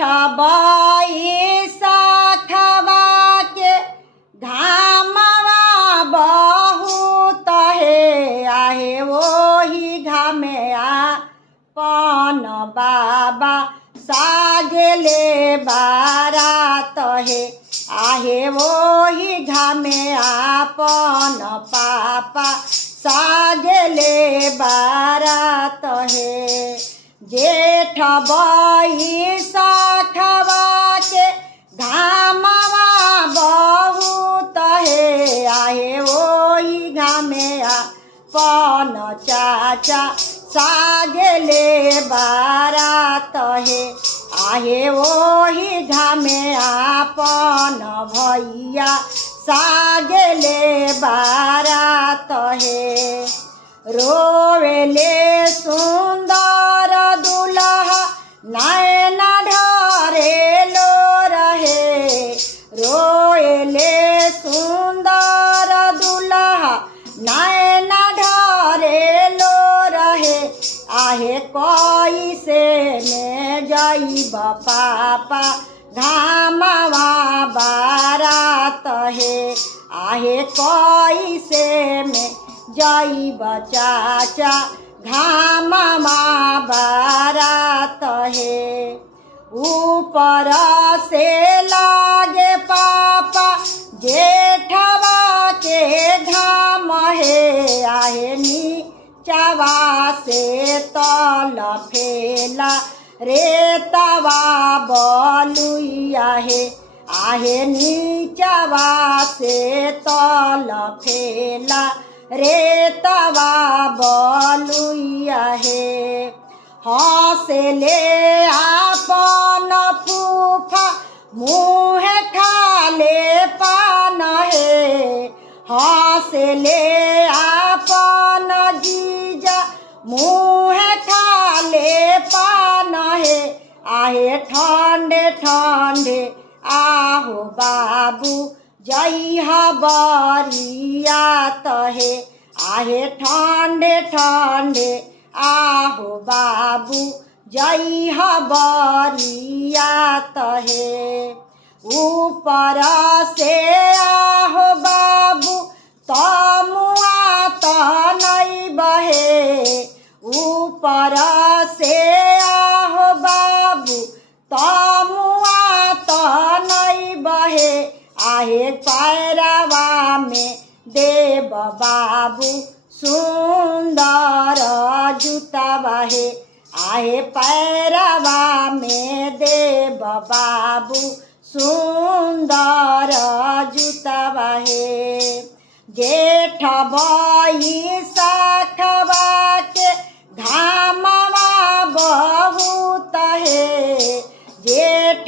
बैसाखवा के घामवा बहुत हे आहे वही घामे आपन बाबा साजले बारात हे आहे वही घामे आपन पापा साजले बारात हे। जेठ बैसाखवा के घामवा बहुत हे आहे वही घामे आपन चाचा साजले बारात हे आहे वही घामे आपन भैया साजले बारात हे। रोवेले सुंदर दुल्हा नैन ढरेलो रहे रोएले सुंदर दुल्हा नैन ढरेलो रहे आहे कैसे में जइब पापा घामवा बारात हे आहे कैसे में जइब चाचा घामवा बारात हे। ऊपर से लागे पापा जेठवा के घाम हे आहे नीचवा से तल फेला रेतवा बलुइया हे आहे नीचवा से तल फेला रेतवा बलुइया हे। हंसले आपन फूफा मुँह खाले पान हे हंसले आपन जीजा मुँह खाले पान हे आहे ठंडे ठंडे आहो बाबू जइहा बरियात हे आहे ठंडे ठंडे आहो बाबू जइहा बरियात हे। ऊपर से आहो बाबू तमुआ त नहीं बहे ऊपर से आहो बाबू तमुआ त नहीं बहे आहे पैरवा में देव बाबू सुंदर जूतवा हे आहे पैरवा में देव बाबू सुंदर जूतवा हे। जेठ बैसाखवा के घामवा बहुत हे जेठ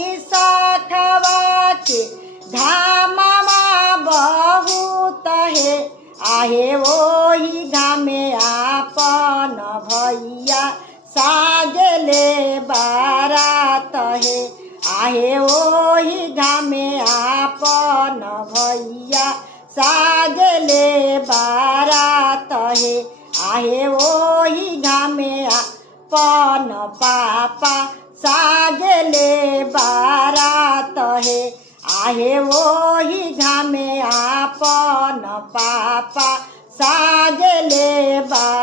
बैसाखवा के घामवा बहुत हे आहे वही घामे आपन भैया साजले बारात हे आहे वही घामे आपन भैया साजले बारात हे आहे वही घामे आपन पापा साजले बारात हे आहे वही घामे आपन पापा साजले बारात।